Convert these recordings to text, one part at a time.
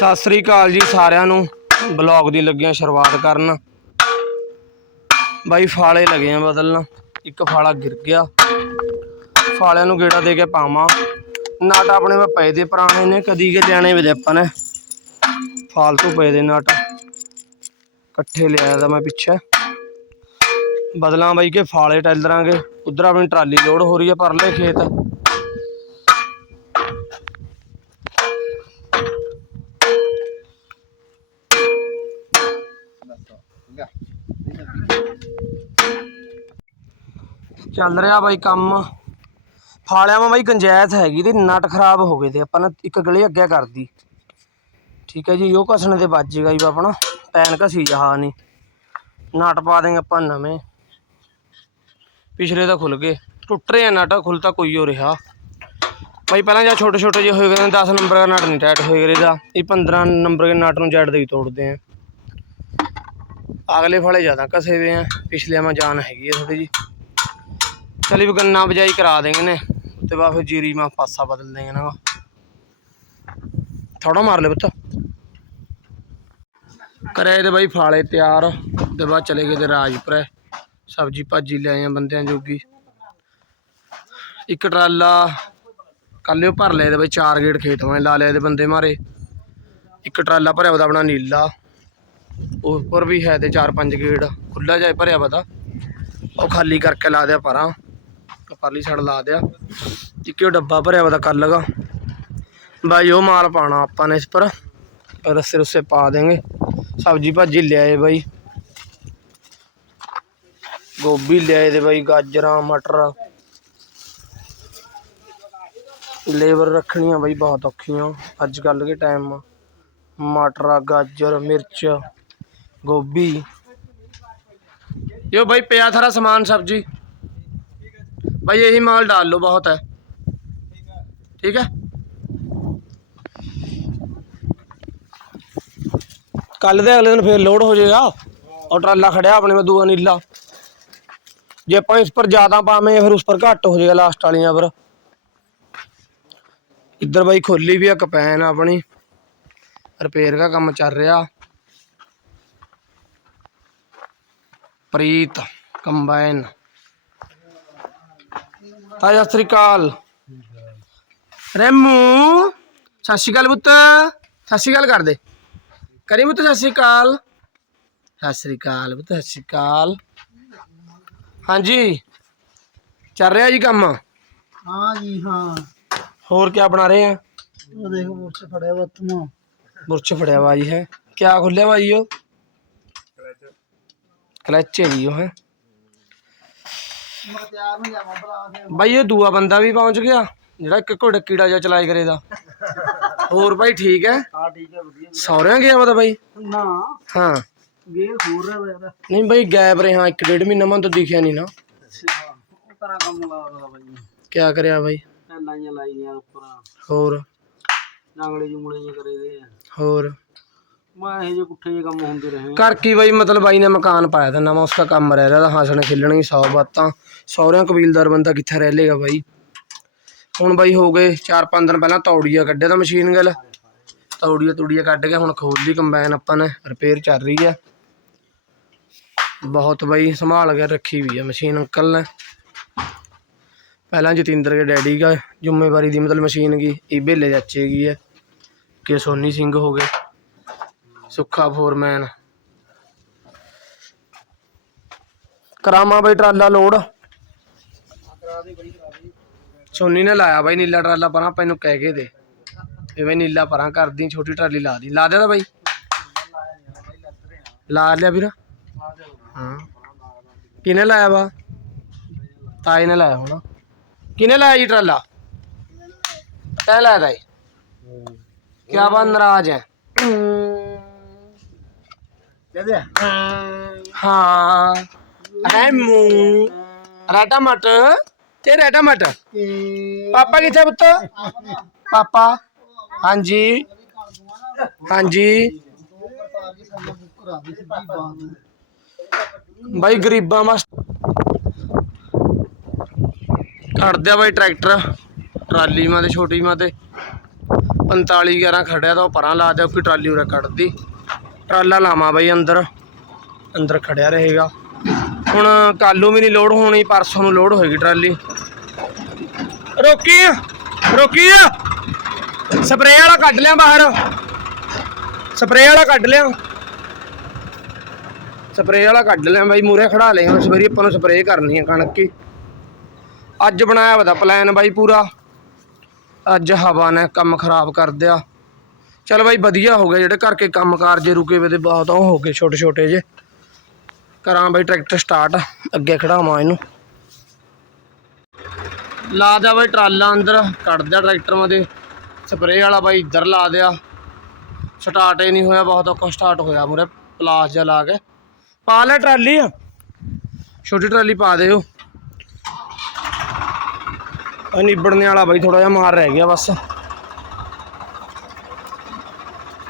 ਸਤਿ ਸ੍ਰੀ ਅਕਾਲ ਜੀ ਸਾਰਿਆਂ ਨੂੰ। ਬਲੌਗ ਦੀ ਲੱਗੀਆਂ ਸ਼ੁਰੂਆਤ ਕਰਨ। ਬਾਈ ਫਾਲੇ ਲੱਗੇ ਆ ਬਦਲਣ। ਇੱਕ ਫਾਲਾ ਗਿਰ ਗਿਆ। ਫਾਲਿਆਂ ਨੂੰ ਗੇੜਾ ਦੇ ਕੇ ਪਾਵਾਂ। ਨਾਟ ਆਪਣੇ ਵਾ ਪਏ ਦੇ ਪੁਰਾਣੇ ਨੇ, ਕਦੀ ਕੇ ਲਿਆਣੇ ਵੇ ਆਪਾਂ ਨੇ। ਫਾਲਤੂ ਪਏ ਦੇ ਨਾਟ। ਇਕੱਠੇ ਲਿਆਇਆ ਦਾ ਮੈਂ ਪਿੱਛੇ। ਬਦਲਾਂ ਬਾਈ ਕੇ ਫਾਲੇ ਟੈਲਰਾਂਗੇ ਉਧਰ ਆਪਣੀ ਟਰਾਲੀ ਲੋਡ ਹੋ ਰਹੀ ਹੈ ਪਰਲੇ ਖੇਤ। ਚੱਲ ਰਿਹਾ ਬਾਈ ਕੰਮ। ਫਾਲਿਆਂ ਮਾ ਬਾਈ ਗੰਜੈਤ ਹੈਗੀ ਤੇ ਨਟ ਖਰਾਬ ਹੋ ਗਏ ਤੇ ਆਪਾਂ ਨਾ ਇੱਕ ਗਲੇ ਅੱਗੇ ਕਰਦੀ ਠੀਕ ਹੈ ਜੀ, ਉਹ ਘਸਣੇ ਤੇ ਵੱਜੇਗਾ ਜੀ ਆਪਣਾ। ਪੈਨ ਘਸੀ ਜਹਾ ਨਹੀਂ। ਨਟ ਪਾ ਦੇਂਗੇ ਆਪਾਂ ਨਵੇਂ। ਪਿਛਲੇ ਤਾਂ ਖੁੱਲ ਗਏ। ਟੁੱਟ ਰਹੇ ਆ ਨਟ ਖੁੱਲ ਤਾਂ ਕੋਈ ਹੋ ਰਿਹਾ। ਬਾਈ ਪਹਿਲਾਂ ਜਾਂ ਛੋਟੇ ਛੋਟੇ ਜਿਹੇ ਹੋਏ ਗਏ 10 ਨੰਬਰ ਦਾ ਨਟ ਨਹੀਂ ਟਾਈਟ ਹੋਏ ਗਏ ਦਾ ਇਹ 15 ਨੰਬਰ ਦੇ ਨਟ ਨੂੰ ਜੈਡ ਦੇ ਹੀ ਤੋੜਦੇ ਆ। ਅਗਲੇ ਫਾਲੇ ਜ਼ਿਆਦਾ ਘਸੇ ਵੇ ਆ। ਪਿਛਲੇ ਮਾ ਜਾਨ ਹੈਗੀ ਆ ਥੋੜੀ ਜੀ। ਚਲੀ ਵੀ ਗੰਨਾ ਬਜਾਈ ਕਰਾ ਦੇਂਗੇ ਨੇ। ਤੇ ਬਾਅਦ ਫਿਰ ਜੀਰੀ ਮਾ ਪਾਸਾ ਬਦਲ ਦੇਂਗੇ ਨਾ ਥੋੜਾ ਮਾਰ ਲੈ ਪੁੱਤ। ਕਰੇ ਤੇ ਬਾਈ ਫਾਲੇ ਤਿਆਰ, ਤੇ ਬਾਅਦ ਚਲੇ ਗਏ ਤੇ ਰਾਜਪੁਰੇ। ਸਬਜੀ ਭਾਜੀ ਲੈ ਆਏ ਆ ਬੰਦਿਆਂ ਜੋਗੀ। ਇੱਕ ਟਰਾਲਾ ਕੱਲੇ ਉਹ ਭਰ ਲਏ ਤੇ ਬਾਈ ਚਾਰ ਗੇੜ ਖੇਤ ਮੈਂ ਲਾ ਲਿਆ ਤੇ ਬੰਦੇ ਮਾਰੇ। ਇੱਕ ਟਰਾਲਾ ਭਰਿਆ ਉਹਦਾ ਆਪਣਾ ਨੀਲਾ। ਉਹ ਉੱਪਰ ਵੀ ਹੈ ਤੇ ਚਾਰ ਪੰਜ ਗੇੜ ਖੁੱਲਾ ਜਾਏ ਭਰਿਆ ਪਤਾ ਉਹ ਖਾਲੀ ਕਰਕੇ ਲਾ ਦਿਆ ਪਰਾਂ। ਪਰਲੀ ਸਾਈਡ ਲਾ ਦਿਆ। ਜਿੱਕਿ ਉਹ ਡੱਬਾ ਭਰਿਆ ਵਾ ਤਾਂ ਕੱਲ ਲਗਾ ਬਾਈ ਉਹ ਮਾਲ ਪਾਣਾ ਆਪਾਂ ਨੇ ਇਸ ਪਰ। ਰੱਸੇ ਰੁੱਸੇ ਪਾ ਦੇਂਗੇ ਸਬਜੀ ਭਾਜੀ ਲਿਆਏ ਬਾਈ। ਗੋਭੀ ਲਿਆਏ ਦੇ ਬਾਈ ਗਾਜਰਾਂ, ਮਟਰ। ਲੇਬਰ ਆ ਬਾਈ ਬਹੁਤ ਔਖੀਆਂ। ਅੱਜ ਕੱਲ ਦੇ ਟਾਈਮ ਮਟਰ, ਗਾਜਰ, ਮਿਰਚ, ਗੋਭੀ। ਇਹ ਬਾਈ ਪਿਆ ਸਾਰਾ ਸਮਾਨ ਸਬਜੀ। भाई यही माल डाल लो बहुत है ठीक है ਕੱਲ ਦੇ ਅਗਲੇ ਦਿਨ ਫੇਰ ਲੋਡ ਹੋ ਜਾਏਗਾ और ट्राला खड़ा अपने में दूआ नीला जे ਆਪਾਂ इस पर ज्यादा पावे फिर उस पर घट हो जाएगा लास्ट वालियां पर ਇੱਧਰ ਬਾਈ ਖੋਲੀ ਵੀ ਆ ਕਪੈਨ ਆਪਣੀ ਰਿਪੇਅਰ ਦਾ ਕੰਮ ਚੱਲ ਰਿਹਾ ਪ੍ਰੀਤ ਕੰਬਾਈਨ ਤਾਂ ਸਤਿ ਸ੍ਰੀ ਅਕਾਲ ਰੈਮੂ ਸਤਿ ਸ਼੍ਰੀ ਅਕਾਲ ਪੁੱਤ ਸਤਿ ਸ਼੍ਰੀ ਅਕਾਲ ਕਰ ਦੇ ਕਰੀ ਪੁੱਤ ਸਤਿ ਸ਼੍ਰੀ ਅਕਾਲ ਸਤਿ ਸ਼੍ਰੀ ਅਕਾਲ ਪੁੱਤ ਸਤਿ ਸ਼੍ਰੀ ਅਕਾਲ ਹਾਂਜੀ ਚੱਲ ਰਿਹਾ ਜੀ ਕੰਮ ਹਾਂ ਜੀ ਹਾਂ ਹੋਰ ਕੀ ਬਣਾ ਰਹੇ ਆ ਉਹ ਦੇਖ ਮੁੱਛ ਫੜਿਆ ਵਾ ਤੂੰ ਬੁਰਚ ਫੜਿਆ ਵਾ ਜੀ ਹੈ ਕਿਆ ਖੁੱਲਿਆ ਵਾ ਜੀ ਉਹ ਕਲੱਚ ਹੈ ਜੀ ਉਹ ਹੈ ਮੈਂ ਤਿਆਰ ਨੂੰ ਜਾਵਾਂ ਭਰਾ ਦੇ ਬਾਈ ਇਹ ਦੂਆ ਬੰਦਾ ਵੀ ਪਹੁੰਚ ਗਿਆ ਜਿਹੜਾ ਇੱਕ ਘੋੜ ਕੀੜਾ ਜਿਹਾ ਚਲਾਈ ਕਰੇਦਾ ਹੋਰ ਬਾਈ ਠੀਕ ਹੈ ਹਾਂ ਠੀਕ ਹੈ ਵਧੀਆ ਸੌਰਿਆਂ ਗਿਆ ਵਾ ਤਾਂ ਬਾਈ ਨਾ ਹਾਂ ਗੇਰ ਹੋਰ ਰਿਹਾ ਵਾ ਯਾਰ ਨਹੀਂ ਬਾਈ ਗਾਇਬ ਰਿਹਾ ਇੱਕ ਡੇਢ ਮਹੀਨਾ ਮਨ ਤਾਂ ਦਿਖਿਆ ਨਹੀਂ ਨਾ ਅੱਛਾ ਉਹ ਕਰਾ ਕੰਮ ਲਾ ਰਿਹਾ ਬਾਈ ਕਿਆ ਕਰਿਆ ਬਾਈ ਪਹਿਲਾਂ ਹੀ ਲਾਈ ਦੀਆਂ ਉੱਪਰ ਹੋਰ ਨਾਂਗਲੇ ਜੁੰਗਲੇ ਜੇ ਕਰੇ ਦੇ ਆ। ਹੋਰ ਮੈਂ ਇਹ ਜੇ ਪੁੱਠੇ ਜੇ ਕੰਮ ਹੁੰਦੇ ਰਹੇ। ਕਰ ਕੀ ਬਾਈ, ਮਤਲਬ ਬਾਈ ਨੇ ਮਕਾਨ ਪਾਇਆ ਤਾਂ ਨਵਾਂ ਉਸਦਾ ਕੰਮ ਰਹਿ ਰਿਹਾ ਤਾਂ ਹੱਸਣੇ ਖੇਲਣਗੇ ਸੌ ਬਾਤਾਂ। ਸੌਰਿਆਂ ਕਬੀਲਦਾਰ ਬੰਦਾ ਕਿੱਥੇ ਰਹਿ ਲੇਗਾ ਬਾਈ? ਹੁਣ ਬਾਈ ਹੋ ਗਏ 4-5 ਦਿਨ ਪਹਿਲਾਂ ਤੌੜੀਆ ਕੱਢਿਆ ਤਾਂ ਮਸ਼ੀਨ ਗੱਲ। ਤੌੜੀਆ ਤੂੜੀਆ ਕੱਢ ਕੇ ਹੁਣ ਖੋਲ ਲਈ ਕੰਬਾਈਨ ਆਪਾਂ ਨੇ ਰਿਪੇਅਰ ਚੱਲ ਰਹੀ ਆ। ਬਹੁਤ ਬਾਈ, ਸੰਭਾਲ ਕੇ ਰੱਖੀ ਵੀ ਆ ਮਸ਼ੀਨ ਅੰਕਲ ਨੇ। ਪਹਿਲਾਂ ਜਤਿੰਦਰ ਕੇ ਡੈਡੀ ਦਾ ਜ਼ਿੰਮੇਵਾਰੀ ਦੀ ਮਤਲਬ ਮਸ਼ੀਨ ਕੀ ਇਹ ਬੇਲੇ ਚਾਚੇ ਕੀ ਹੈ ਕਿ ਸੋਨੀ ਸਿੰਘ ਹੋ ਗਏ। ਸੁੱਖਾ ਫੋਰਮੈਨ। ਕਰਾਮਾ ਬਈ ਟਰਾਲਾ ਲੋਡ। ਸੋਨੀ ਨੇ ਲਾਇਆ ਬਾਈ ਨੀਲਾ ਟਰਾਲਾ ਪਰਾਂ ਆਪਾਂ ਇਹਨੂੰ ਕਹਿ ਕੇ ਦੇ। ਇਹ ਬਈ ਨੀਲਾ ਪਰਾਂ ਕਰਦੀ ਛੋਟੀ ਟਰਾਲੀ ਲਾ ਦੀ। ਲਾ ਦੇ ਤਾਂ ਬਾਈ। ਲਾ ਲਿਆ ਵੀਰ। ਹਾਂ। ਕਿਨੇ ਲਾਇਆ ਵਾ? ਤਾਈ ਨੇ ਲਾਇਆ ਹੋਣਾ। ਕਿਨੇ ਲਾਇਆ ਜੀ ਟਰਾਲਾ? ਤੈ ਲਾਇਆ ਤਾਈ ਕਿਆ ਬਾ ਨਾਰਾਜ਼ ਹੈ। ਕਹਦੇ ਹਾਂ। ਰੈਮੂ ਰਾਟਾ ਮਟ ਤੇ ਰਾਟਾ ਮਟ ਇਹ ਪਾਪਾ ਕਿੱਥੇ ਪੁੱਤ? ਪਾਪਾ। ਹਾਂਜੀ। ਹਾਂਜੀ। ਪ੍ਰਕਾਰ ਦੀ ਸਾਨੂੰ ਕਰਾ ਦੀ ਸਿੱਧੀ ਬਾਤ ਬਾਈ ਗਰੀਬਾਂ ਵਾਸਤੇ। ਕੱਢਦਿਆ ਬਾਈ ਟਰੈਕਟਰ। ਟਰਾਲੀ ਮਾ ਤੇ ਛੋਟੀ ਮਾ ਤੇ। 45 11 ਖੜਿਆ ਤਾਂ ਉਹ ਪਰਾਂ ਲਾ ਦਿਆ ਕੋਈ ਟਰਾਲੀ ਉਰੇ ਕੱਢਦੀ। ਟਰਾਲਾ ਲਾਵਾਂ ਬਈ ਅੰਦਰ। ਅੰਦਰ ਖੜਿਆ ਰਹੇਗਾ। ਹੁਣ ਕੱਲੂ ਵੀ ਨਹੀਂ ਲੋਡ ਹੋਣੀ, ਪਰਸੋਂ ਨੂੰ ਲੋਡ ਹੋਏਗੀ ਟਰਾਲੀ। ਰੋਕੀ ਰੋਕੀ ਸਪਰੇਅ ਵਾਲਾ ਕੱਢ ਲਿਆ ਬਾਹਰ। ਸਪਰੇਅ ਵਾਲਾ ਕੱਢ ਲਿਆ। ਸਪਰੇਅ ਵਾਲਾ ਕੱਢ ਲਿਆ ਬਾਈ ਮੂਰੇ ਖੜਾ ਲਿਆ ਇਸ ਵਾਰੀ ਆਪਾਂ ਨੂੰ ਸਪਰੇਅ ਕਰਨੀ ਹੈ ਕਣਕ ਕੀ ਅੱਜ ਬਣਾਇਆ ਵਦਾ ਪਲਾਨ ਬਾਈ ਪੂਰਾ। ਅੱਜ ਹਵਾ ਨੇ ਕੰਮ ਖਰਾਬ ਕਰ ਦਿਆ। ਚਲ ਬਾਈ ਵਧੀਆ ਹੋ ਗਿਆ ਜਿਹੜੇ ਕਰਕੇ ਕੰਮਕਾਰ ਜੇ ਰੁਕੇ ਵੇ ਤੇ ਬਹੁਤ ਉਹ ਹੋ ਗਏ ਛੋਟੇ ਛੋਟੇ ਜੇ। ਕਰਾਂ ਬਾਈ ਟਰੈਕਟਰ ਸਟਾਰਟ ਅੱਗੇ ਖੜਾਵਾਂ ਇਹਨੂੰ। ਲਾ ਦਿਆ ਬਾਈ ਟਰਾਲਾ ਅੰਦਰ, ਕੱਢ ਦਿਆ ਟਰੈਕਟਰ ਮਦੇ ਸਪਰੇਅ ਵਾਲਾ ਬਾਈ ਇੱਧਰ ਲਾ ਦਿਆ। ਸਟਾਰਟ ਹੀ ਨਹੀਂ ਹੋਇਆ, ਬਹੁਤ ਔਖਾ ਸਟਾਰਟ ਹੋਇਆ ਮੂਰੇ ਪਲਾਸ ਜਿਹਾ ਲਾ ਕੇ। ਪਾ ਲੈ ਟਰਾਲੀ। ਛੋਟੀ ਟਰਾਲੀ ਪਾ ਦਿਓ। ਆ ਨਿਬੜਨੇ ਵਾਲਾ ਬਾਈ ਥੋੜਾ ਜਿਹਾ ਮਾਰ ਰਹਿ ਗਿਆ ਬਸ।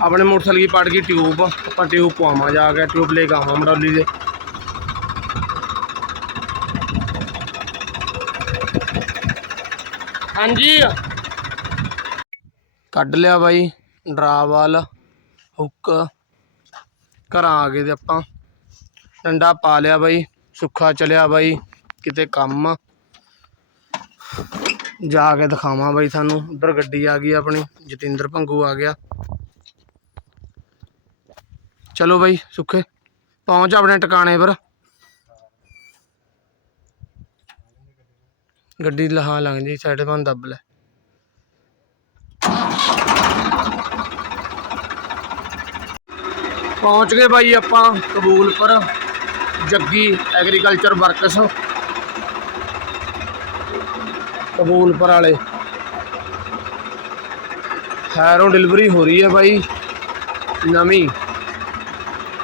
ਆਪਣੇ ਮੋਟਰਸਾਈਕਲ ਦੀ ਪੜ ਗਈ ਟਿਊਬ, ਆਪਾਂ ਟਿਊਬ ਪਵਾਵਾਂ ਜਾ ਕੇ, ਟਿਊਬ ਲੈ ਕੇ ਆਵਾਂ ਮਰੌਲੀ ਦੇ। ਹਾਂਜੀ। ਕੱਢ ਲਿਆ ਬਾਈ, ਡਰਾਵਾਲ, ਹੁੱਕ। ਘਰਾਂ ਆ ਗਏ ਤੇ ਆਪਾਂ। ਡੰਡਾ ਪਾ ਲਿਆ ਬਾਈ, ਸੁੱਖਾ ਚਲਿਆ ਬਾਈ, ਕਿਤੇ ਕੰਮ। ਜਾ ਕੇ ਦਿਖਾਵਾਂ ਬਾਈ ਤੁਹਾਨੂੰ, ਉਧਰ ਗੱਡੀ ਆ ਗਈ ਆਪਣੀ, ਜਤਿੰਦਰ ਭੰਗੂ ਆ ਗਿਆ। ਚਲੋ ਬਾਈ, ਸੁੱਖੇ। ਪਹੁੰਚ ਆਪਣੇ ਟਿਕਾਣੇ ਪਰ। ਗੱਡੀ ਲਹਾ ਲੰਘ ਜੀ ਸਾਈਡ ਬੰਦ ਦੱਬ ਲੈ। ਪਹੁੰਚ ਗਏ ਬਾਈ ਆਪਾਂ ਕਬੂਲਪੁਰ, ਜੱਗੀ ਐਗਰੀਕਲਚਰ ਵਰਕਸ। ਕਬੂਲਪੁਰ ਵਾਲੇ। ਹੈਰੋਂ ਡਿਲੀਵਰੀ ਹੋ ਰਹੀ ਹੈ ਬਾਈ, ਨਵੀਂ।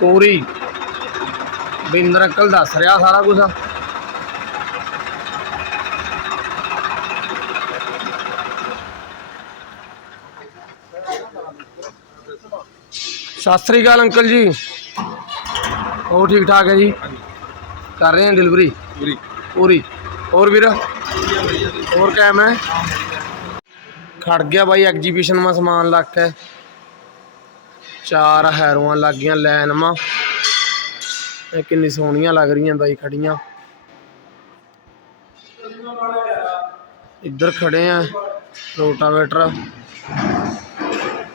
ਪੂਰੀ। ਬਿੰਦਰ ਅੰਕਲ ਦੱਸ ਰਿਹਾ ਸਾਰਾ ਕੁਝ ਸਤਿ ਸ੍ਰੀ ਅਕਾਲ ਅੰਕਲ ਜੀ। ਹੋਰ ਠੀਕ ਠਾਕ ਹੈ ਜੀ? ਕਰ ਰਹੇ ਹਾਂ ਡਿਲੀਵਰੀ ਪੂਰੀ। ਪੂਰੀ। ਹੋਰ ਵੀਰ? ਹੋਰ ਕਾਇਮ ਹੈ? ਖੜ ਗਿਆ ਬਾਈ ਐਗਜੀਬਿਸ਼ਨ ਮਾ ਸਮਾਨ ਲੱਗ ਕੇ। ਚਾਰ ਹੈਰੋਆਂ ਲੱਗ ਗਈਆਂ ਲੈਨ ਇਹ ਕਿੰਨੀ ਸੋਹਣੀਆਂ ਲੱਗ ਰਹੀਆਂ ਬਾਈ ਖੜੀਆਂ। ਇੱਧਰ ਖੜੇ ਆ ਰੋਟਾਵੇਟਰ।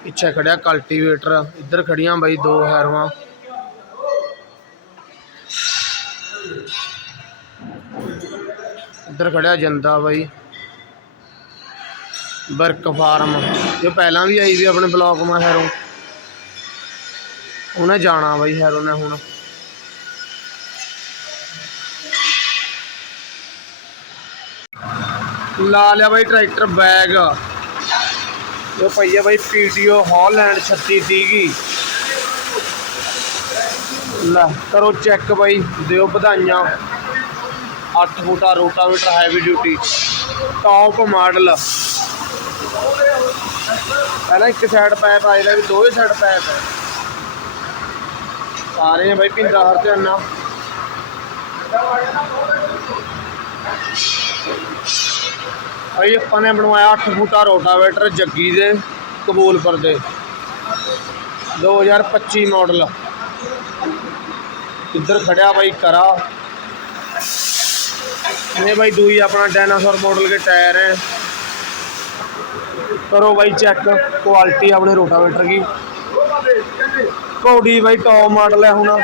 ਪਿੱਛੇ ਖੜਿਆ ਕਲਟੀਵੇਟਰ। ਇੱਧਰ ਖੜੀਆਂ ਬਾਈ ਦੋ ਹੈਰੋਆਂ। ਇੱਧਰ ਖੜਿਆ ਜੰਦਾ ਬਾਈ। Work farm. ਜੋ ਪਹਿਲਾਂ ਵੀ ਆਈ ਵੀ ਆਪਣੇ ਬਲੌਕ ਮਾ ਹੈਰੋ। ਉਹਨੇ ਜਾਣਾ ਬਾਈ ਹੈਰੋ ਨੇ ਹੁਣ। ਲਾ ਲਿਆ ਬਾਈ ਟਰੈਕਟਰ ਬੈਗ। ਜੋ ਪਈ ਆ ਬਾਈ ਪੀਟੀਓ ਹਾਲੈਂਡ 36 ਤੀਗੀ ਲੈ ਕਰੋ ਚੈੱਕ ਬਾਈ, ਦਿਓ ਵਧਾਈਆਂ। 8 ਫੁੱਟਾ rotavator heavy duty top model ਪਹਿਲਾਂ ਇੱਕ ਸਾਈਡ ਪੈਪ ਆ ਵੀ ਦੋਵੇਂ ਸਾਈਡ ਪੈਪ ਹੈ ਸਾਰੇ ਬਾਈ ਪਿੰਡਾ ਹਰ ਤੇ ਅੰਨਾ ਭਾਈ ਆਪਾਂ ਨੇ ਬਣਵਾਇਆ 8 ਫੁੱਟਾ ਰੋਟਾਵੇਟਰ ਜੱਗੀ ਦੇ ਕਬੂਲਪੁਰ ਦੇ 2025 ਮਾਡਲ ਇੱਧਰ ਖੜਿਆ ਬਾਈ ਕਰਾ ये भाई दुई अपना डायनासोर मॉडल के टायर है करो भाई चेक क्वालिटी अपने रोटावेटर की ਘੋੜੀ ਬਾਈ ਟੌਪ ਮਾਡਲ ਹੈ ਹੁਣ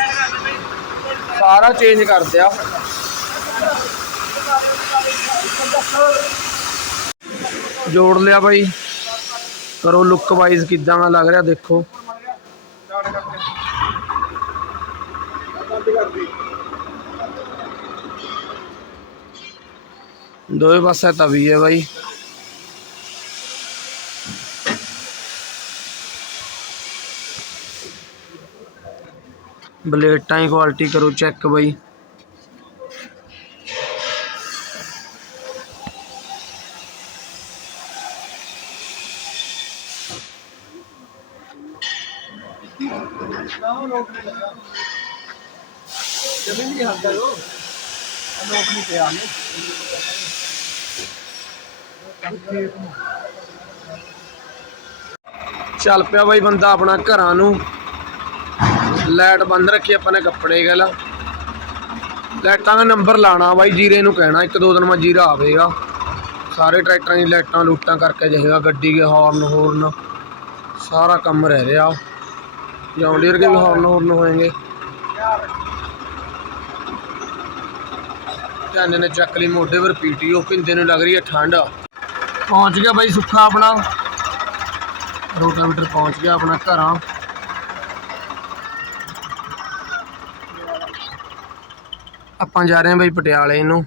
ਸਾਰਾ ਚੇਂਜ ਕਰ ਦਿਆ ਜੋੜ ਲਿਆ ਬਾਈ ਕਰੋ ਲੁੱਕ ਵਾਈਜ਼ ਕਿਦਾਂ ਦਾ ਲੱਗ ਰਿਹਾ ਦੇਖੋ ਦੋਵੇਂ ਪਾਸੇ ਤਵੀ ਹੈ ਬਾਈ ਬਲੇਟਾਂ ਦੀ ਕੁਆਲਿਟੀ ਕਰੋ ਚੈੱਕ ਬਾਈ। ਜਮੀਨ ਨਹੀਂ ਹੱਲਦਾ ਲੋ ਲੋਕ ਨਹੀਂ ਪਿਆ ਨੇ ਚੱਲ ਪਿਆ ਬਾਈ ਬੰਦਾ ਆਪਣਾ ਘਰਾਂ ਨੂੰ। ਲਾਈਟ ਬੰਦ ਰੱਖੀ, ਆਪਾਂ ਨੇ ਕੱਪੜੇ ਗੱਲ ਲਾਈਟਾਂ ਦਾ ਨੰਬਰ ਲਾਣਾ ਬਾਈ, ਜੀਰੇ ਨੂੰ ਕਹਿਣਾ, ਇੱਕ ਦੋ ਦਿਨ ਮੈਂ ਜੀਰਾ ਆਵੇਗਾ। ਸਾਰੇ ਟਰੈਕਟਰਾਂ ਦੀ ਲਾਈਟਾਂ ਲੂਟਾਂ ਕਰਕੇ ਜਾਏਗਾ, ਗੱਡੀ ਦੇ ਹਾਰਨ ਹੋਰਨ ਸਾਰਾ ਕੰਮ ਰਹਿ ਰਿਹਾ। ਜੌਂਡੀਅਰ ਕੇ ਵੀ ਹਾਰਨ ਹੋਰਨ ਹੋਏਗੇ। ਧਿਆਨੇ ਨੇ ਚੱਕ ਲਈ ਮੋਢੇ ਪਰ ਪੀਟੀਓ ਪਿੰਦੇ ਨੂੰ ਲੱਗ ਰਹੀ ਹੈ ਠੰਡ। ਪਹੁੰਚ ਗਿਆ ਬਾਈ ਸੁੱਖਾ ਆਪਣਾ। ਰੋਟਾਵੀਟਰ ਪਹੁੰਚ ਗਿਆ ਆਪਣਾ ਘਰਾਂ। ਆਪਾਂ ਜਾ ਰਹੇ ਹਾਂ ਬਾਈ ਪਟਿਆਲੇ ਨੂੰ।